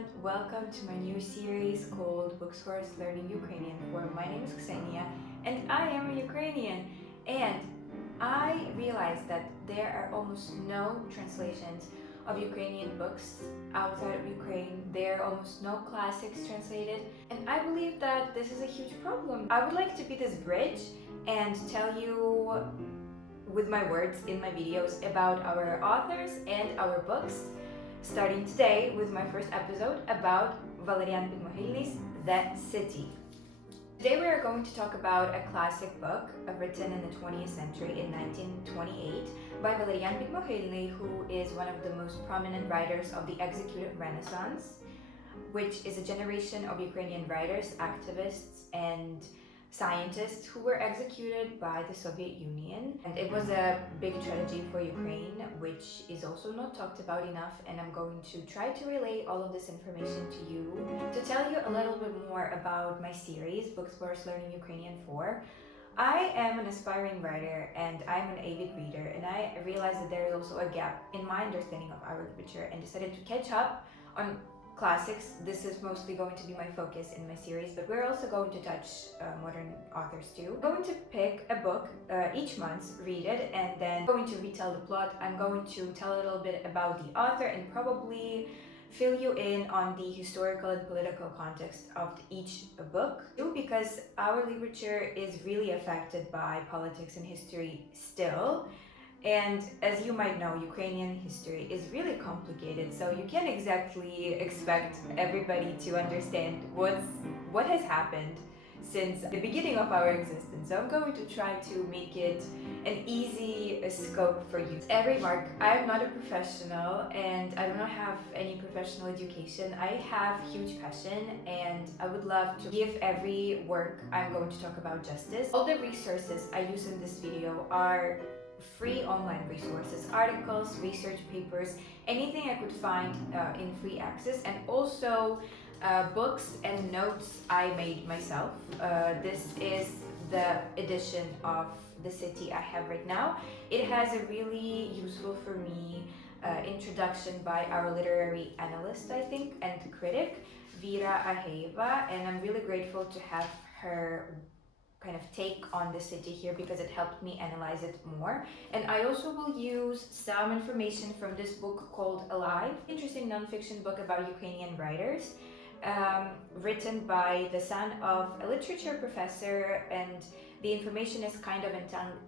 everyone, welcome to my new series called Worth Learning Ukrainian For. My name is Ksenia and I am a Ukrainian, and I realized that there are almost no translations of Ukrainian books outside of Ukraine. There are almost no classics translated, and I believe that this is a huge problem. I would like to be this bridge and tell you with my words in my videos about our authors and our books, starting today with my first episode about Valerian Pidmohylny's The City. Today we are going to talk about a classic book written in the 20th century in 1928 by Valerian Pidmohylny, who is one of the most prominent writers of the Executive Renaissance, which is a generation of Ukrainian writers, activists, and scientists who were executed by the Soviet Union. And it was a big tragedy for Ukraine, which is also not talked about enough, and I'm going to try to relay all of this information to you. To tell you a little bit more about my series, Books Worth Learning Ukrainian For, I am an aspiring writer and I'm an avid reader, and I realized that there is also a gap in my understanding of our literature and decided to catch up on classics. This is mostly going to be my focus in my series, but we're also going to touch modern authors too. I'm going to pick a book each month, read it, and then going to retell the plot. I'm going to tell a little bit about the author and probably fill you in on the historical and political context of each book too, because our literature is really affected by politics and history still. And as you might know, Ukrainian history is really complicated, so you can't exactly expect everybody to understand what has happened since the beginning of our existence. So I'm going to try to make it an easy scope for you. Every mark, I am not a professional and I do not have any professional education. I have huge passion and I would love to give every work I'm going to talk about justice. All the resources I use in this video are free online resources, articles, research papers, anything I could find in free access, and also books and notes I made myself. This is the edition of The City I have right now. It has a really useful for me introduction by our literary analyst, I think, and critic, Vera Aheva, and I'm really grateful to have her kind of take on the city here because it helped me analyze it more. And I also will use some information from this book called Alive, interesting nonfiction book about Ukrainian writers, written by the son of a literature professor, and the information is kind of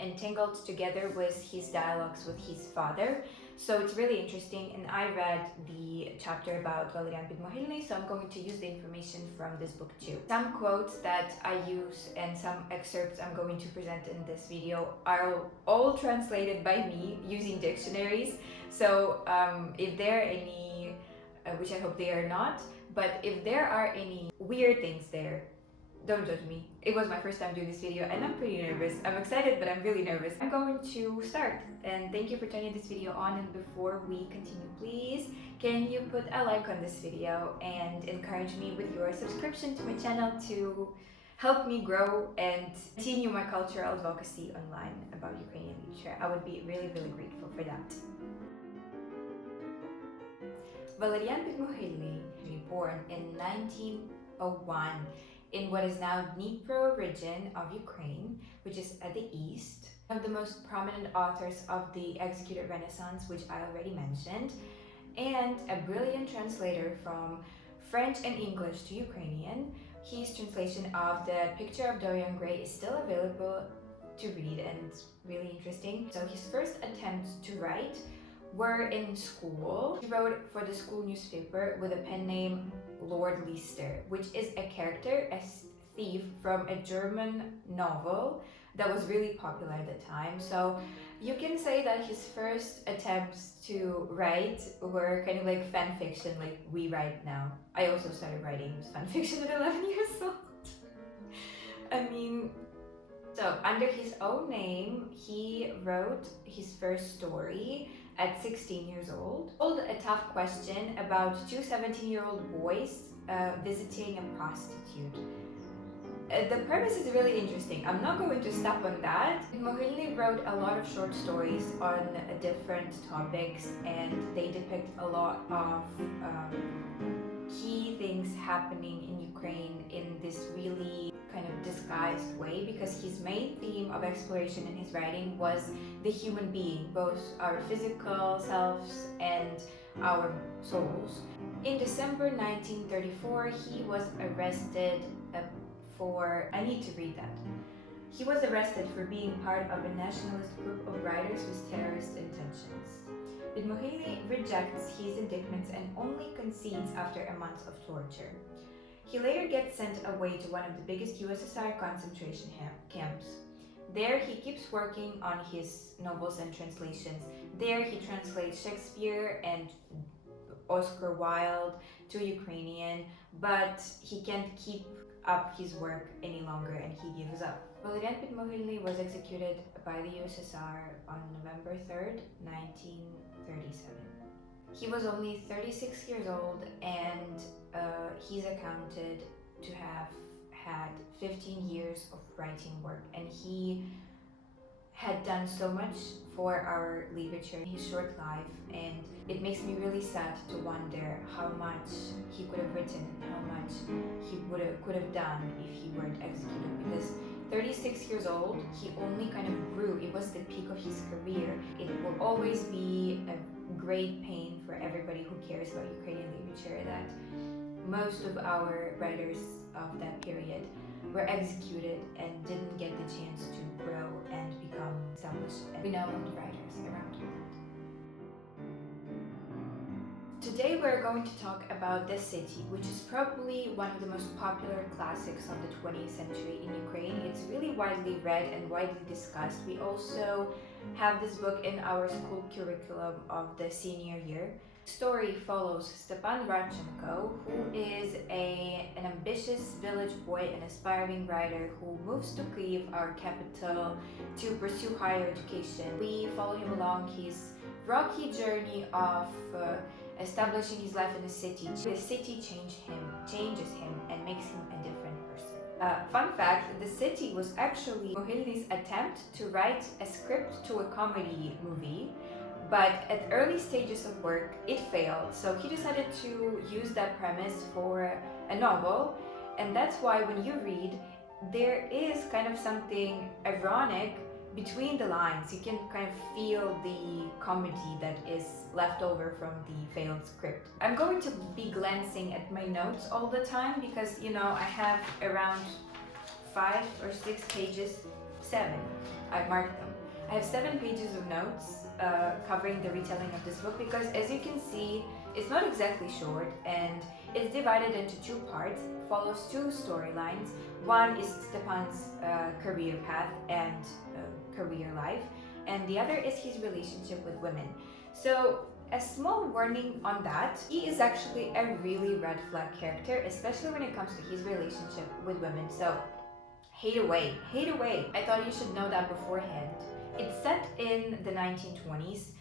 entangled together with his dialogues with his father. So it's really interesting, and I read the chapter about Valerian Pidmohylny, so I'm going to use the information from this book too. Some quotes that I use and some excerpts I'm going to present in this video are all translated by me using dictionaries. So if there are any, which I hope they are not, but if there are any weird things there, don't judge me. It was my first time doing this video and I'm pretty nervous. I'm excited, but I'm really nervous. I'm going to start, and thank you for turning this video on. And before we continue, please, can you put a like on this video and encourage me with your subscription to my channel to help me grow and continue my cultural advocacy online about Ukrainian literature. I would be really, really grateful for that. Valerian Pidmohylny was born in 1901 in what is now Dnipro region of Ukraine, which is at the east. One of the most prominent authors of the Executive Renaissance, which I already mentioned, and a brilliant translator from French and English to Ukrainian. His translation of The Picture of Dorian Gray is still available to read, and it's really interesting. So his first attempts to write were in school. He wrote for the school newspaper with a pen name Lord Leicester, which is a character, a thief from a German novel that was really popular at the time. So you can say that his first attempts to write were kind of like fan fiction, like we write now. I also started writing fan fiction at 11 years old. I mean, so under his own name, he wrote his first story at 16 years old. Told a tough question about two 17-year-old boys visiting a prostitute. The premise is really interesting. I'm not going to stop on that. Pidmohylny wrote a lot of short stories on different topics, and they depict a lot of key things happening in Ukraine in this really kind of disguised way, because his main theme of exploration in his writing was the human being, both our physical selves and our souls. In December 1934, he was arrested for... I need to read that. He was arrested for being part of a nationalist group of writers with terrorist intentions. Pidmohylny rejects his indictments and only concedes after a month of torture. He later gets sent away to one of the biggest USSR concentration camps. There he keeps working on his novels and translations. There he translates Shakespeare and Oscar Wilde to Ukrainian, but he can't keep up his work any longer and he gives up. Valerian Pidmohylny was executed by the USSR on November 3rd, 1937. He was only 36 years old, and he's accounted to have had 15 years of writing work, and he had done so much for our literature in his short life, and it makes me really sad to wonder how much he could have written and how much he could have done if he weren't executed, because 36 years old, he only kind of grew. It was the peak of his career. It will always be a great pain for everybody who cares about Ukrainian literature that most of our writers of that period were executed and didn't get the chance to grow and become established and renowned writers around the world. Today we're going to talk about The City, which is probably one of the most popular classics of the 20th century in Ukraine. It's really widely read and widely discussed. We also have this book in our school curriculum of the senior year. The story follows Stepan Radchenko, who is an ambitious village boy, an aspiring writer who moves to Kyiv, our capital, to pursue higher education. We follow him along his rocky journey of establishing his life in the city. The city changes him and makes him a different person. Fun fact, The City was actually Pidmohylny's attempt to write a script to a comedy movie, but at early stages of work it failed, so he decided to use that premise for a novel, and that's why when you read, there is kind of something ironic between the lines. You can kind of feel the comedy that is left over from the failed script. I'm going to be glancing at my notes all the time because, I have around 5 or 6 pages, 7, I marked them. I have 7 pages of notes covering the retelling of this book because, as you can see, it's not exactly short and it's divided into 2 parts, follows 2 storylines. One is Stepan's career path and career life, and the other is his relationship with women. So a small warning on that, he is actually a really red flag character, especially when it comes to his relationship with women. So hate away. I thought you should know that beforehand. It's set in the 1920s.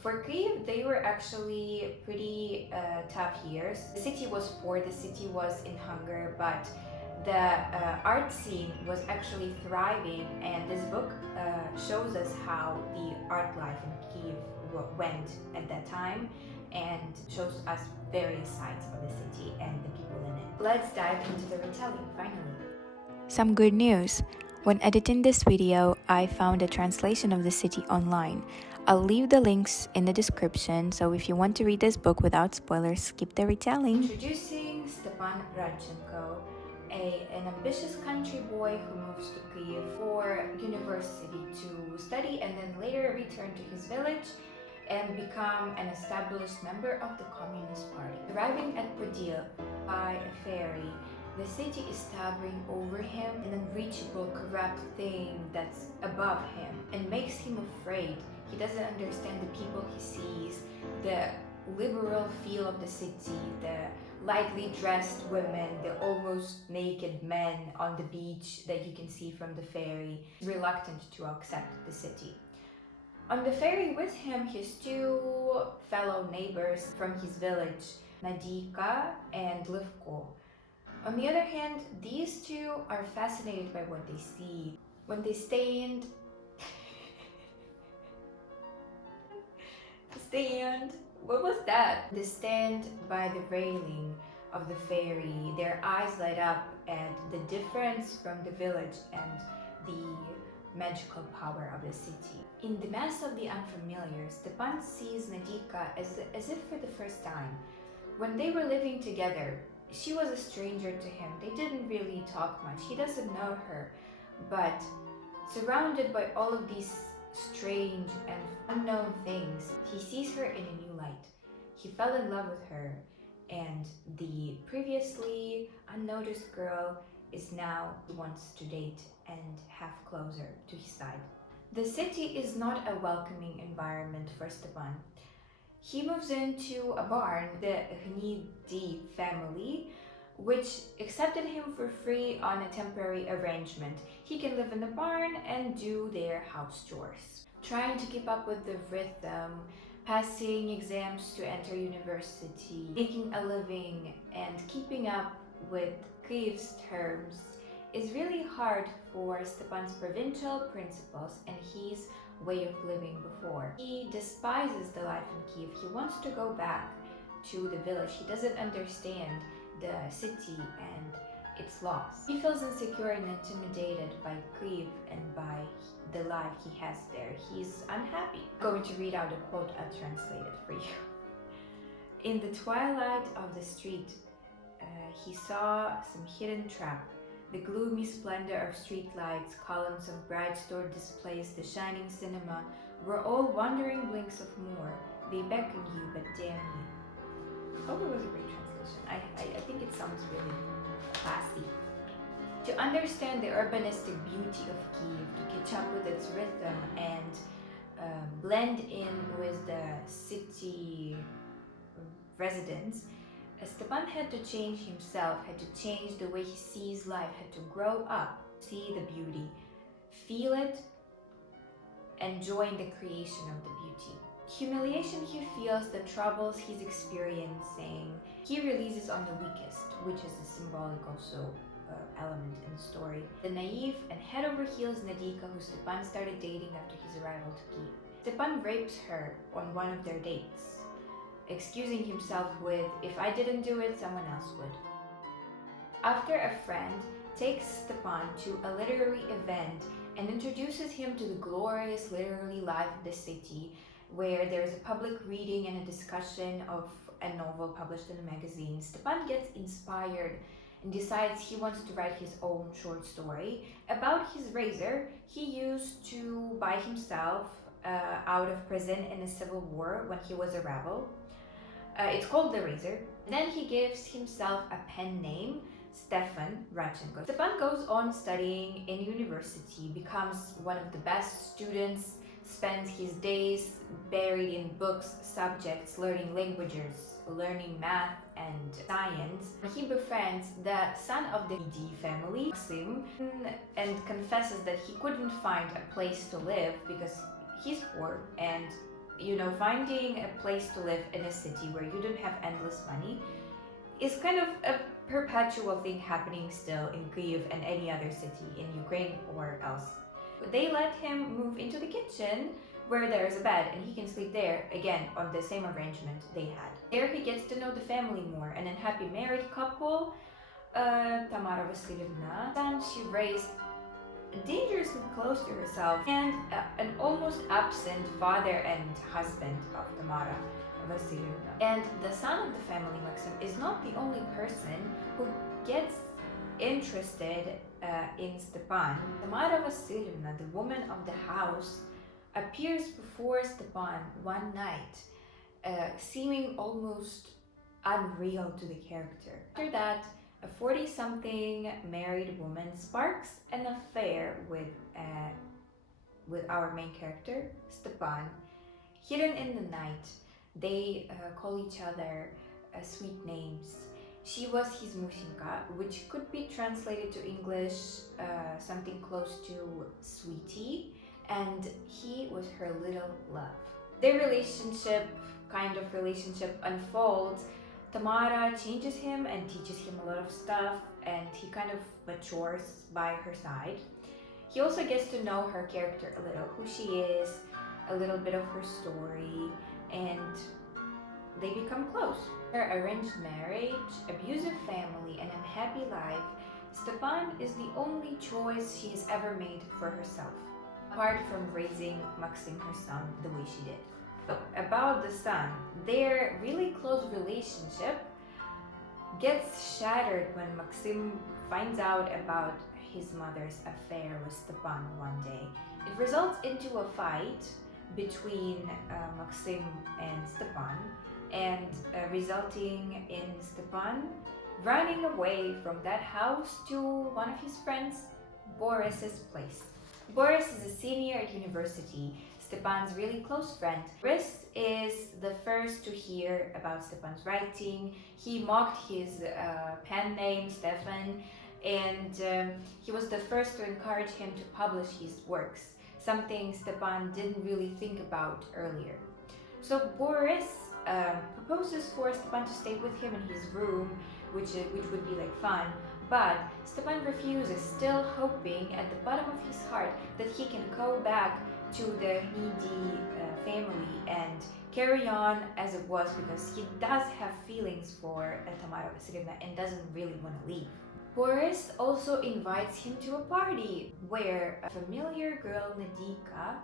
For Kyiv, they were actually pretty tough years. The city was poor, the city was in hunger, but the art scene was actually thriving, and this book shows us how the art life in Kyiv went at that time and shows us various sides of the city and the people in it. Let's dive into the retelling finally. Some good news. When editing this video, I found a translation of The City online. I'll leave the links in the description, so if you want to read this book without spoilers, skip the retelling. Introducing Stepan Radchenko, an ambitious country boy who moves to Kyiv for university to study and then later return to his village and become an established member of the Communist Party. Arriving at Podil by a ferry, the city is towering over him, an unreachable, corrupt thing that's above him and makes him afraid. He doesn't understand the people he sees, the liberal feel of the city, the lightly dressed women, the almost naked men on the beach that you can see from the ferry. He's reluctant to accept the city. On the ferry with him, his 2 fellow neighbors from his village, Nadika and Livko. On the other hand, these 2 are fascinated by what they see. When they what was that? They stand by the railing of the ferry, their eyes light up at the difference from the village and the magical power of the city. In the mass of the unfamiliar, Stepan sees Nadika as if for the first time. When they were living together, she was a stranger to him. They didn't really talk much. He doesn't know her, but surrounded by all of these strange and unknown things, he sees her in a new light. He fell in love with her, and the previously unnoticed girl is now wants to date and have closer to his side. The city is not a welcoming environment for Stepan. He moves into a barn, the Hnidi family, which accepted him for free on a temporary arrangement. He can live in the barn and do their house chores. Trying to keep up with the rhythm, passing exams to enter university, making a living, and keeping up with Kyiv's terms is really hard for Stepan's provincial principles and his way of living before. He despises the life in Kyiv. He wants to go back to the village. He doesn't understand the city and its laws. He feels insecure and intimidated by Kyiv and by the life he has there. He's unhappy. I'm going to read out a quote I translated for you. In the twilight of the street, he saw some hidden trap. The gloomy splendor of streetlights, columns of bright store displays, the shining cinema were all wandering blinks of more. They beckon you, but damn you. I hope it was a great translation. I think it sounds really classy. To understand the urbanistic beauty of Kyiv, to catch up with its rhythm and blend in with the city residents, Stepan had to change himself, had to change the way he sees life, had to grow up, see the beauty, feel it, and join the creation of the beauty. Humiliation he feels, the troubles he's experiencing, he releases on the weakest, which is a symbolic also element in the story. The naive and head over heels Nadika, who Stepan started dating after his arrival to Kyiv. Stepan rapes her on one of their dates, excusing himself with, "If I didn't do it, someone else would." After a friend takes Stepan to a literary event and introduces him to the glorious literary life of the city, where there is a public reading and a discussion of a novel published in a magazine, Stepan gets inspired and decides he wants to write his own short story about his razor he used to buy himself out of prison in a civil war when he was a rebel. It's called The Razor. Then he gives himself a pen name, Stepan Radchenko. Stepan goes on studying in university, becomes one of the best students, spends his days buried in books, subjects, learning languages, learning math and science. He befriends the son of the D family, Maxim, and confesses that he couldn't find a place to live because he's poor, and finding a place to live in a city where you don't have endless money is kind of a perpetual thing happening still in Kyiv and any other city in Ukraine or else. They let him move into the kitchen where there's a bed and he can sleep there, again on the same arrangement they had. There he gets to know the family more, an unhappy married couple, Tamara Vasilyevna, and she raised dangerously close to herself, and an almost absent father and husband of Tamara Vasilyevna. And the son of the family, Maxim, is not the only person who gets interested in Stepan. Tamara Vasilyevna, the woman of the house, appears before Stepan one night, seeming almost unreal to the character. After that, a 40-something married woman sparks an affair with our main character, Stepan. Hidden in the night, they call each other sweet names. She was his musinka, which could be translated to English something close to sweetie, and he was her little love. Their relationship unfolds. Tamara changes him and teaches him a lot of stuff, and he kind of matures by her side. He also gets to know her character a little, who she is, a little bit of her story, and they become close. Her arranged marriage, abusive family, and unhappy life, Stepan is the only choice she has ever made for herself, apart from raising Maxim, her son, the way she did. So, about the son, their really close relationship gets shattered when Maxim finds out about his mother's affair with Stepan one day. It results into a fight between Maxim and Stepan, and resulting in Stepan running away from that house to one of his friends, Boris's place. Boris is a senior at university, Stepan's really close friend. Boris is the first to hear about Stepan's writing. He mocked his pen name, Stepan, and he was the first to encourage him to publish his works, something Stepan didn't really think about earlier. So Boris proposes for Stepan to stay with him in his room, which would be like fun, but Stepan refuses, still hoping at the bottom of his heart that he can go back to the needy family and carry on as it was, because he does have feelings for Tamara Vasilyevna and doesn't really want to leave. Boris also invites him to a party where a familiar girl, Nadika,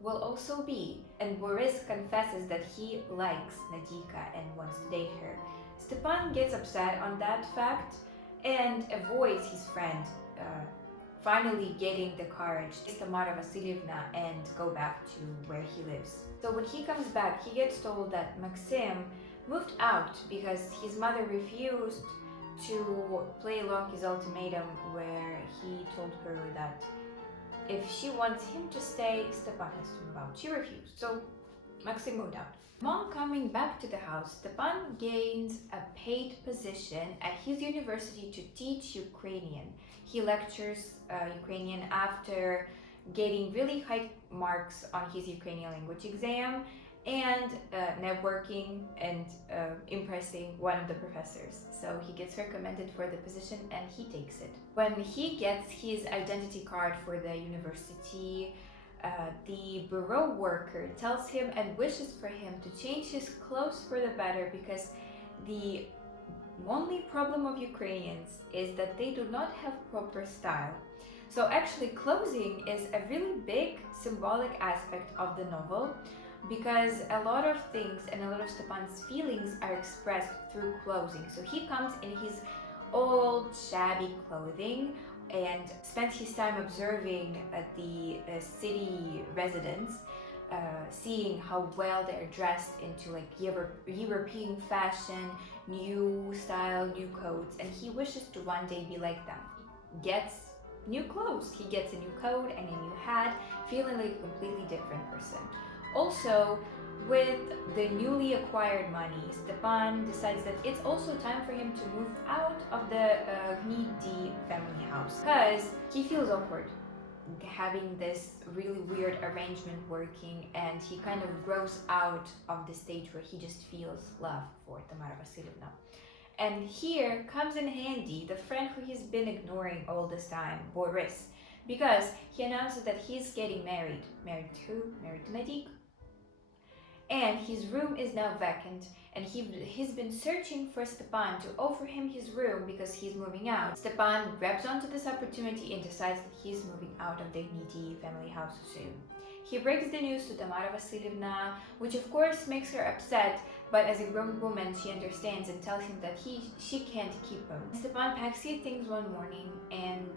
will also be, and Boris confesses that he likes Nadika and wants to date her. Stepan gets upset on that fact and avoids his friend, finally getting the courage to kiss Tamara Vasilyevna and go back to where he lives. So when he comes back, he gets told that Maxim moved out because his mother refused to play along his ultimatum, where he told her that if she wants him to stay, Stepan has to move out. She refused, so Maxim moved out. Upon coming back to the house, Stepan gains a paid position at his university to teach Ukrainian. He lectures Ukrainian after getting really high marks on his Ukrainian language exam and networking and impressing one of the professors. So he gets recommended for the position and he takes it. When he gets his identity card for the university, the bureau worker tells him and wishes for him to change his clothes for the better, because the only problem of Ukrainians is that they do not have proper style. So actually clothing is a really big symbolic aspect of the novel, because a lot of things and a lot of Stepan's feelings are expressed through clothing. So he comes in his old shabby clothing and spends his time observing the city residents, seeing how well they're dressed into like European fashion, new style, new coats, and he wishes to one day be like them. He gets new clothes, he gets a new coat and a new hat, feeling like a completely different person. Also, with the newly acquired money, Stepan decides that it's also time for him to move out of the needy family house, because he feels awkward having this really weird arrangement working, and he kind of grows out of the stage where he just feels love for Tamara Vasilyevna. And here comes in handy the friend who he's been ignoring all this time, Boris, because he announces that he's getting married. Married to who? Married to Nadika. And his room is now vacant, and he's been searching for Stepan to offer him his room because he's moving out. Stepan grabs onto this opportunity and decides that he's moving out of the needy family house soon. He breaks the news to Tamara Vasilyevna, which of course makes her upset, but as a grown woman she understands and tells him that she can't keep him. Stepan packs his things one morning, and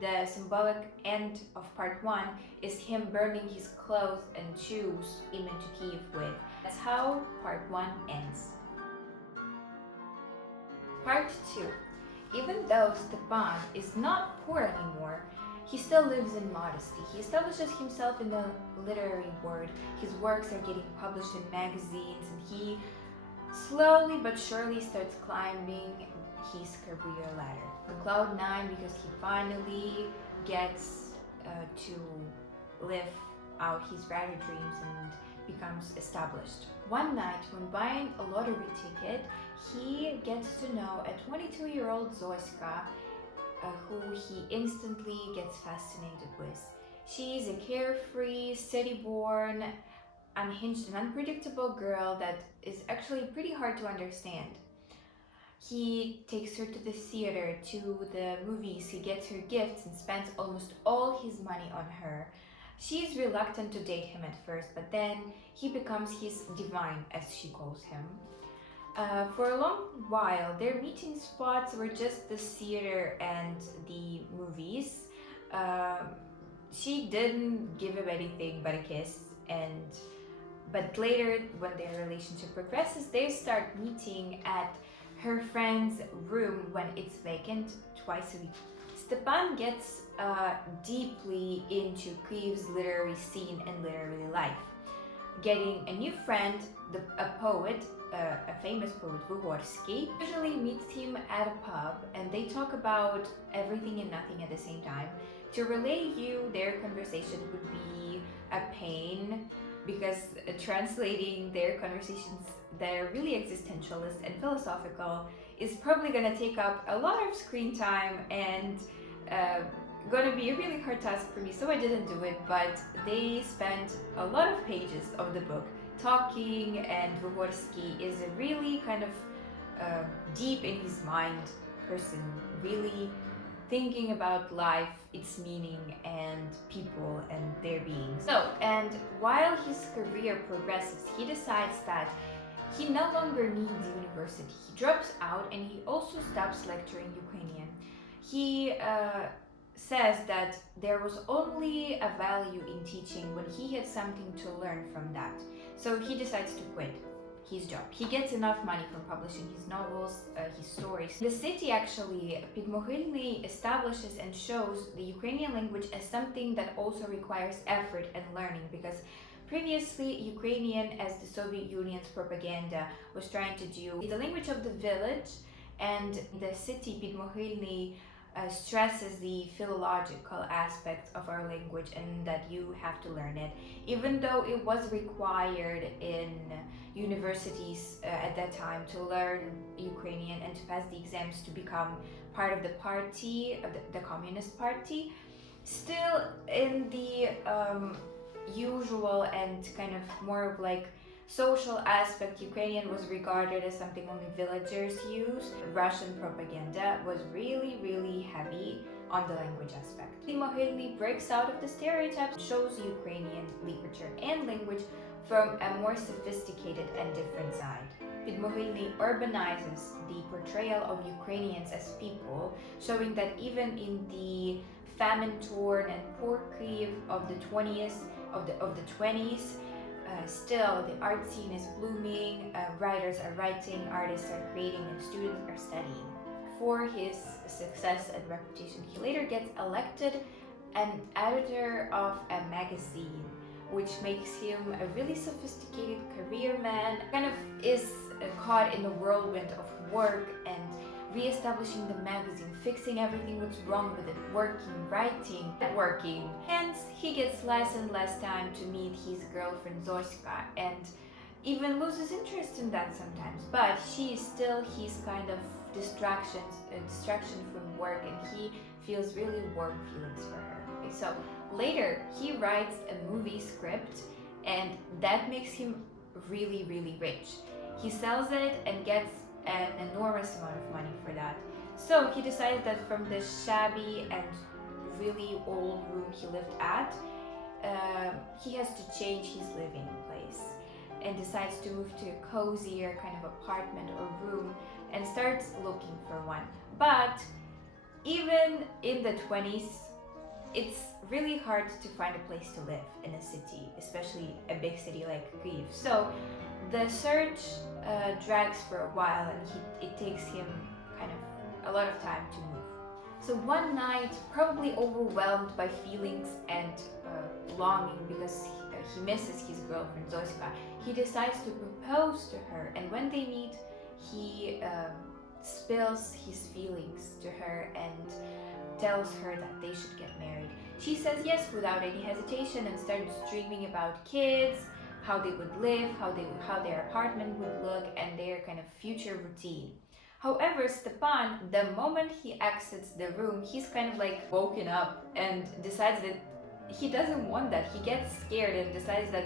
the symbolic end of part 1 is him burning his clothes and shoes into Kyiv with. That's how part 1 ends. Part 2. Even though Stepan is not poor anymore, he still lives in modesty. He establishes himself in the literary world. His works are getting published in magazines, and he slowly but surely starts climbing his career ladder. To cloud 9, because he finally gets to live out his writer dreams and becomes established. One night, when buying a lottery ticket, he gets to know a 22-year-old Zoska, who he instantly gets fascinated with. She is a carefree, city-born, unhinged and unpredictable girl that is actually pretty hard to understand. He takes her to the theater, to the movies, he gets her gifts and spends almost all his money on her. She's reluctant to date him at first, but then he becomes his divine, as she calls him. For a long while, their meeting spots were just the theater and the movies. She didn't give him anything but a kiss, but later, when their relationship progresses, they start meeting at her friend's room when it's vacant twice a week. Stepan gets deeply into Kyiv's literary scene and literary life. Getting a new friend, a poet, a famous poet, Vygotsky, usually meets him at a pub and they talk about everything and nothing at the same time. To relay you their conversation would be a pain because translating their conversations that are really existentialist and philosophical is probably going to take up a lot of screen time and going to be a really hard task for me, so I didn't do it, but they spent a lot of pages of the book talking, and Vygotsky is a really kind of deep in his mind person, really thinking about life, its meaning, and people and their being. And while his career progresses, he decides that he no longer needs university. He drops out and he also stops lecturing Ukrainian. He says that there was only a value in teaching when he had something to learn from that. So he decides to quit his job. He gets enough money from publishing his novels, his stories. The city actually, Pidmohylny, establishes and shows the Ukrainian language as something that also requires effort and learning, because previously Ukrainian, as the Soviet Union's propaganda was trying to do, is the language of the village, and the city Pidmohylny stresses the philological aspect of our language and that you have to learn it, even though it was required in universities at that time to learn Ukrainian and to pass the exams to become part of the party, the Communist Party. Still, in the usual and kind of more of like social aspect, Ukrainian was regarded as something only villagers use. Russian propaganda was really, really heavy on the language aspect. Pidmohylny breaks out of the stereotypes, shows Ukrainian literature and language from a more sophisticated and different side. Pidmohylny urbanizes the portrayal of Ukrainians as people, showing that even in the famine-torn and poor Kyiv of the 20s, still the art scene is blooming, writers are writing, artists are creating, and students are studying. For his success and reputation, he later gets elected an editor of a magazine, which makes him a really sophisticated career man, kind of is caught in the whirlwind of work and re-establishing the magazine, fixing everything that's wrong with it, working, writing, networking. Hence, he gets less and less time to meet his girlfriend Zoska and even loses interest in that sometimes. But she is still his kind of distraction from work, and he feels really warm feelings for her. Okay, so later, he writes a movie script, and that makes him really, really rich. He sells it and gets an enormous amount of money for that. So he decides that from the shabby and really old room he lived at, he has to change his living place and decides to move to a cozier kind of apartment or room and starts looking for one. But even in the 20s, it's really hard to find a place to live in a city, especially a big city like Kyiv. So the search drags for a while, and it takes him kind of a lot of time to move. So one night, probably overwhelmed by feelings and longing because he misses his girlfriend Zoska, he decides to propose to her, and when they meet, he spills his feelings to her and tells her that they should get married. She says yes without any hesitation and starts dreaming about kids, how they would live, how their apartment would look, and their kind of future routine. However, Stepan, the moment he exits the room, he's kind of like woken up and decides that he doesn't want that. He gets scared and decides that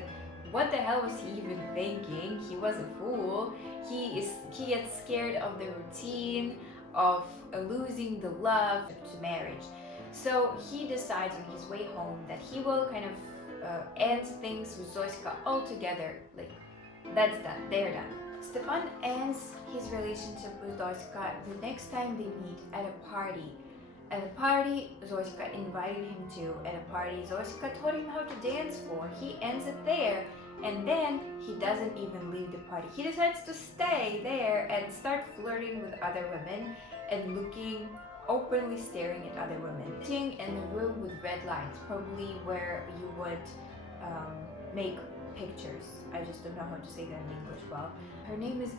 what the hell was he even thinking? He was a fool. He gets scared of the routine, of losing the love to marriage. So he decides on his way home that he will kind of end things with Zoiska altogether. Like, that's done, they're done. Stepan ends his relationship with Zoiska the next time they meet at a party. At a party Zoiska invited him to, at a party Zoiska taught him how to dance for. He ends it there, and then he doesn't even leave the party. He decides to stay there and start flirting with other women and openly staring at other women. Sitting in a room with red lights, probably where you would make pictures. I just don't know how to say that in English well. Her name is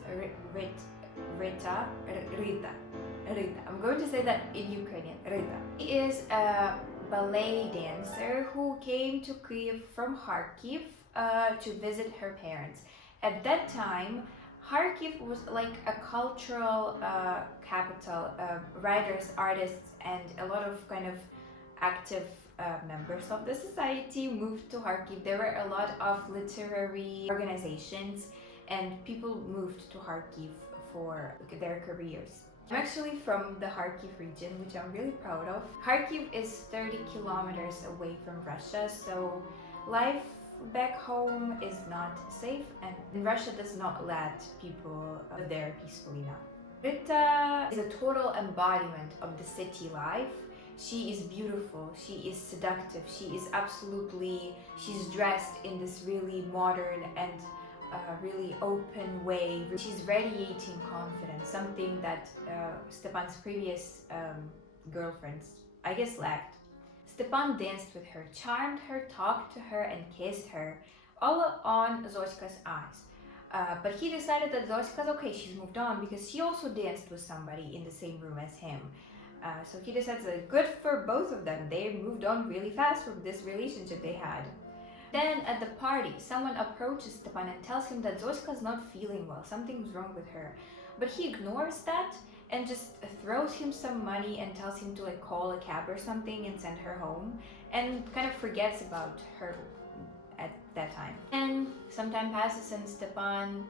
Rita. I'm going to say that in Ukrainian. Rita. She is a ballet dancer who came to Kyiv from Kharkiv to visit her parents. At that time, Kharkiv was like a cultural capital. Writers, artists, and a lot of kind of active members of the society moved to Kharkiv. There were a lot of literary organizations, and people moved to Kharkiv for their careers. I'm actually from the Kharkiv region, which I'm really proud of. Kharkiv is 30 kilometers away from Russia, so life back home is not safe, and Russia does not let people live there peacefully now. Rita is a total embodiment of the city life. She is beautiful, she is seductive, she's dressed in this really modern and really open way. She's radiating confidence, something that Stepan's previous girlfriends, I guess, lacked. Stepan danced with her, charmed her, talked to her, and kissed her, all on Zoiska's eyes. But he decided that Zoiska's okay, she's moved on, because she also danced with somebody in the same room as him. So he decides that good for both of them. They moved on really fast from this relationship they had. Then at the party, someone approaches Stepan and tells him that Zoiska's not feeling well, something's wrong with her. But he ignores that and just throws him some money and tells him to like call a cab or something and send her home, and kind of forgets about her at that time. And some time passes, and Stepan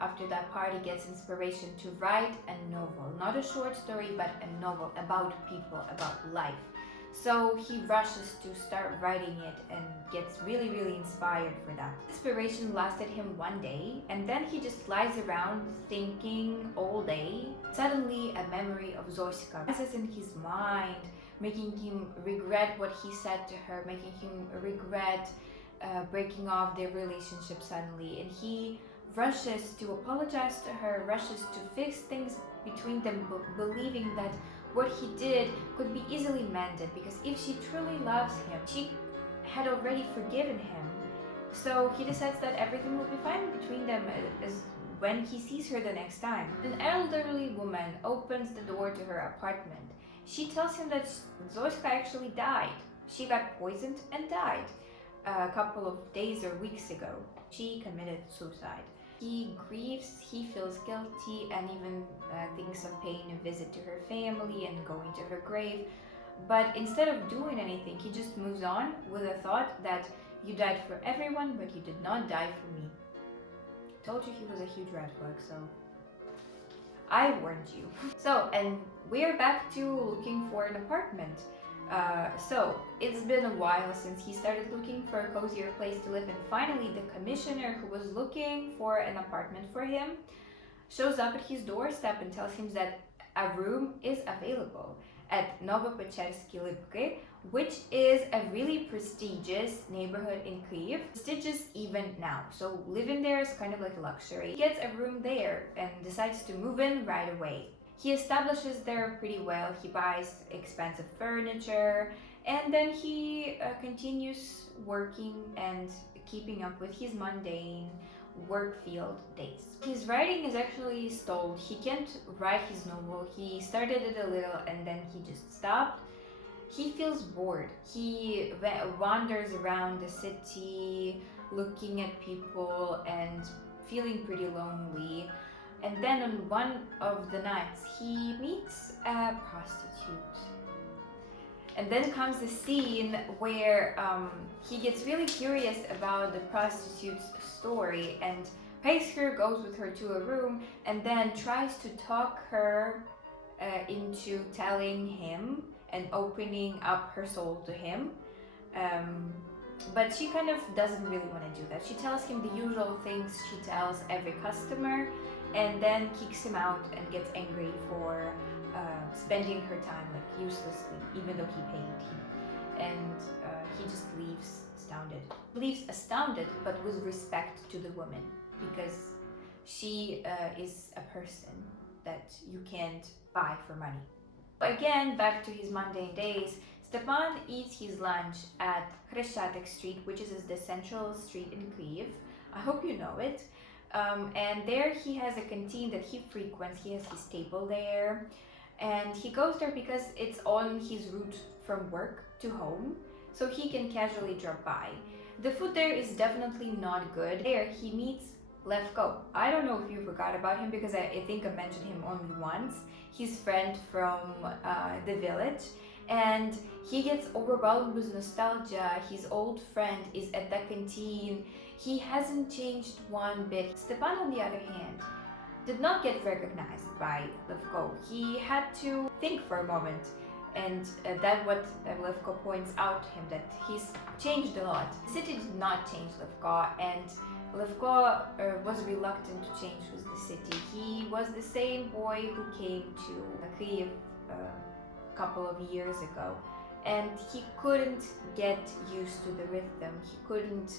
after that party gets inspiration to write a novel, not a short story but a novel about people, about life. So he rushes to start writing it and gets really inspired for that. Inspiration lasted him one day, and then he just lies around thinking all day. Suddenly a memory of Zoiska rises in his mind, making him regret what he said to her, making him regret breaking off their relationship suddenly, and he rushes to apologize to her, rushes to fix things between them, believing that what he did could be easily mended, because if she truly loves him, she had already forgiven him. So he decides that everything will be fine between them as when he sees her the next time. An elderly woman opens the door to her apartment. She tells him that Zoiska actually died. She got poisoned and died a couple of days or weeks ago. She committed suicide. He grieves, he feels guilty, and even thinks of paying a visit to her family and going to her grave. But instead of doing anything, he just moves on with a thought that you died for everyone, but you did not die for me. Told you he was a huge red flag, so I warned you. So, and we're back to looking for an apartment. So it's been a while since he started looking for a cozier place to live, and finally the commissioner who was looking for an apartment for him shows up at his doorstep and tells him that a room is available at Novopechersky Lipki, which is a really prestigious neighborhood in Kyiv. Prestigious even now, so living there is kind of like a luxury. He gets a room there and decides to move in right away. He establishes there pretty well, he buys expensive furniture, and then he continues working and keeping up with his mundane work field days. His writing is actually stalled. He can't write his novel. He started it a little and then he just stopped. He feels bored. He wanders around the city looking at people and feeling pretty lonely. And then on one of the nights, he meets a prostitute. And then comes the scene where he gets really curious about the prostitute's story and pays her, goes with her to a room, and then tries to talk her into telling him and opening up her soul to him. But she kind of doesn't really want to do that. She tells him the usual things she tells every customer, and then kicks him out and gets angry for spending her time like uselessly, even though he paid. And he just leaves astounded, but with respect to the woman, because she is a person that you can't buy for money. Again, back to his mundane days, Stepan eats his lunch at Khreshchatyk Street, which is the central street in Kyiv. I hope you know it. And there he has a canteen that he frequents. He has his table there. And he goes there because it's on his route from work to home, so he can casually drop by. The food there is definitely not good. There he meets Levko. I don't know if you forgot about him because I think I mentioned him only once. His friend from the village. And he gets overwhelmed with nostalgia. His old friend is at the canteen. He hasn't changed one bit. Stepan, on the other hand, did not get recognized by Levko. He had to think for a moment, and that's what Levko points out to him, that he's changed a lot. The city did not change Levko, and Levko was reluctant to change with the city. He was the same boy who came to Kyiv a couple of years ago, and he couldn't get used to the rhythm. He couldn't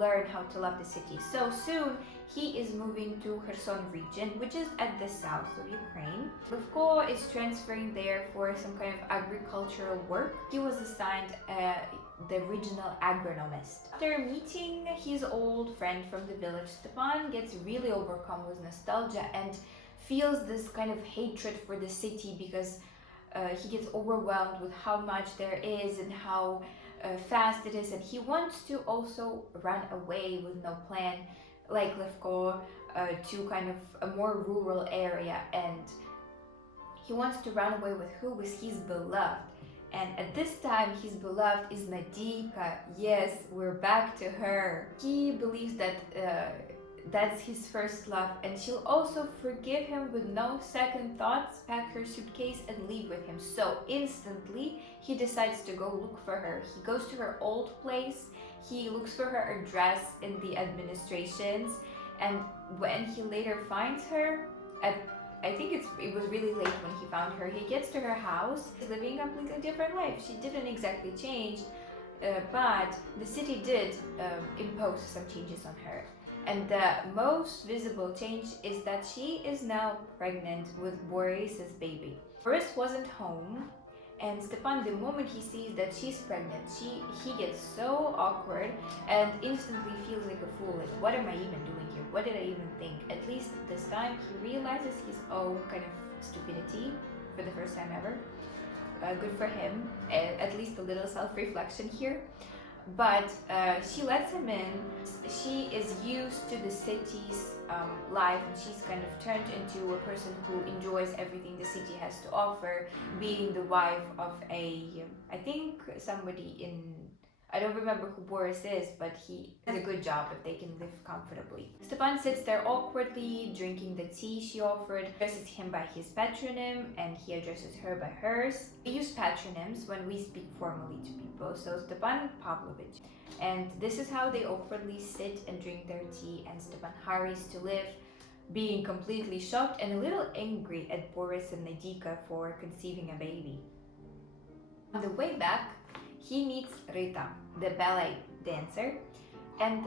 learn how to love the city. So soon he is moving to Kherson region, which is at the south of Ukraine. Levko is transferring there for some kind of agricultural work. He was assigned the regional agronomist. After meeting his old friend from the village, Stepan gets really overcome with nostalgia and feels this kind of hatred for the city because he gets overwhelmed with how much there is and how fast it is, and he wants to also run away with no plan like Levko to kind of a more rural area, and he wants to run away with who? With his beloved. And at this time his beloved is Nadika. Yes, we're back to her. He believes that that's his first love, and she'll also forgive him with no second thoughts, pack her suitcase and leave with him. So instantly he decides to go look for her. He goes to her old place, he looks for her address in the administrations, and when he later finds her, I think it was really late when he found her, he gets to her house. She's living a completely different life. She didn't exactly change, but the city did impose some changes on her. And the most visible change is that she is now pregnant with Boris's baby. Boris wasn't home, and Stepan, the moment he sees that she's pregnant, he gets so awkward and instantly feels like a fool. Like, what am I even doing here? What did I even think? At least this time he realizes his own kind of stupidity for the first time ever. Good for him. At least a little self-reflection here. But she lets him in. She is used to the city's life, and she's kind of turned into a person who enjoys everything the city has to offer, being the wife of I think somebody in, I don't remember who Boris is, but he has a good job if they can live comfortably. Stepan sits there awkwardly, drinking the tea she offered, addresses him by his patronym, and he addresses her by hers. We use patronyms when we speak formally to people, so Stepan Pavlovich. And this is how they awkwardly sit and drink their tea, and Stepan hurries to live, being completely shocked and a little angry at Boris and Nadika for conceiving a baby. On the way back, he meets Rita, the ballet dancer, and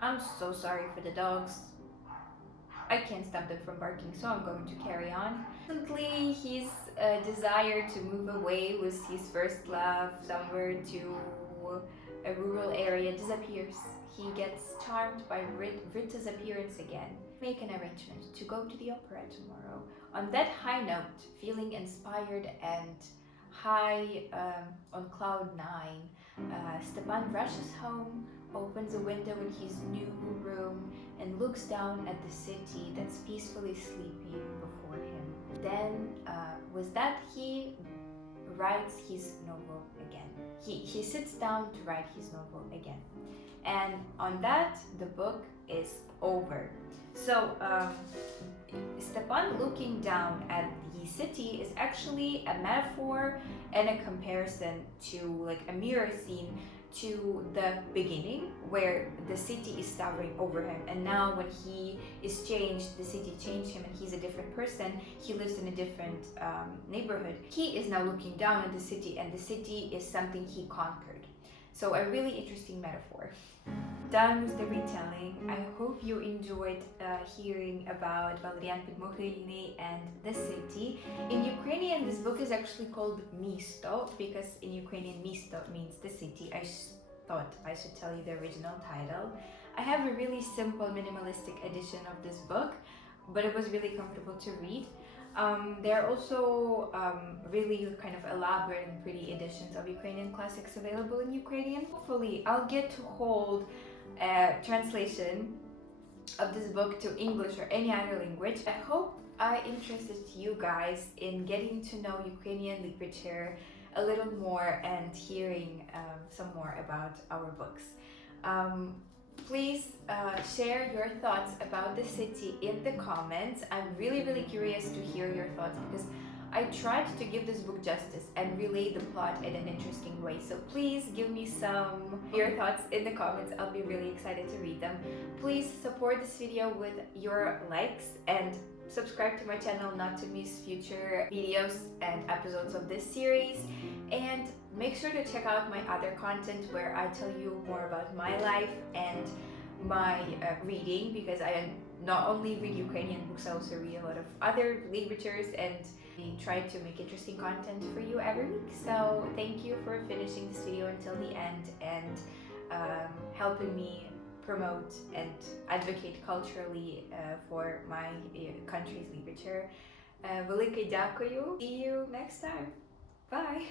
I'm so sorry for the dogs. I can't stop them from barking, so I'm going to carry on. Instantly, his desire to move away with his first love somewhere to a rural area disappears. He gets charmed by Rita's appearance again. Make an arrangement to go to the opera tomorrow. On that high note, feeling inspired and high on cloud nine, Stepan rushes home, opens a window in his new room, and looks down at the city that's peacefully sleeping before him. Then, was that he writes his novel again. He sits down to write his novel again. And on that, the book is over. So Stepan looking down at the city is actually a metaphor and a comparison to like a mirror scene to the beginning where the city is towering over him, and now when he is changed, the city changed him and he's a different person. He lives in a different neighborhood. He is now looking down at the city, and the city is something he conquered. So a really interesting metaphor. Done with the retelling. I hope you enjoyed hearing about Valerian Pidmohylny and the city. In Ukrainian, this book is actually called Misto because in Ukrainian, Misto means the city. I thought I should tell you the original title. I have a really simple, minimalistic edition of this book, but it was really comfortable to read. There are also really kind of elaborate and pretty editions of Ukrainian classics available in Ukrainian. Hopefully, I'll get to hold a translation of this book to English or any other language. I hope I interested you guys in getting to know Ukrainian literature a little more and hearing some more about our books. Please share your thoughts about the city in the comments. I'm really curious to hear your thoughts because I tried to give this book justice and relay the plot in an interesting way. So please give me some your thoughts in the comments. I'll be really excited to read them. Please support this video with your likes and subscribe to my channel not to miss future videos and episodes of this series. And make sure to check out my other content where I tell you more about my life and my reading, because I not only read Ukrainian books, I also read a lot of other literatures, and we try to make interesting content for you every week. So thank you for finishing this video until the end and helping me promote and advocate culturally for my country's literature. Велике дякую. See you next time. Bye.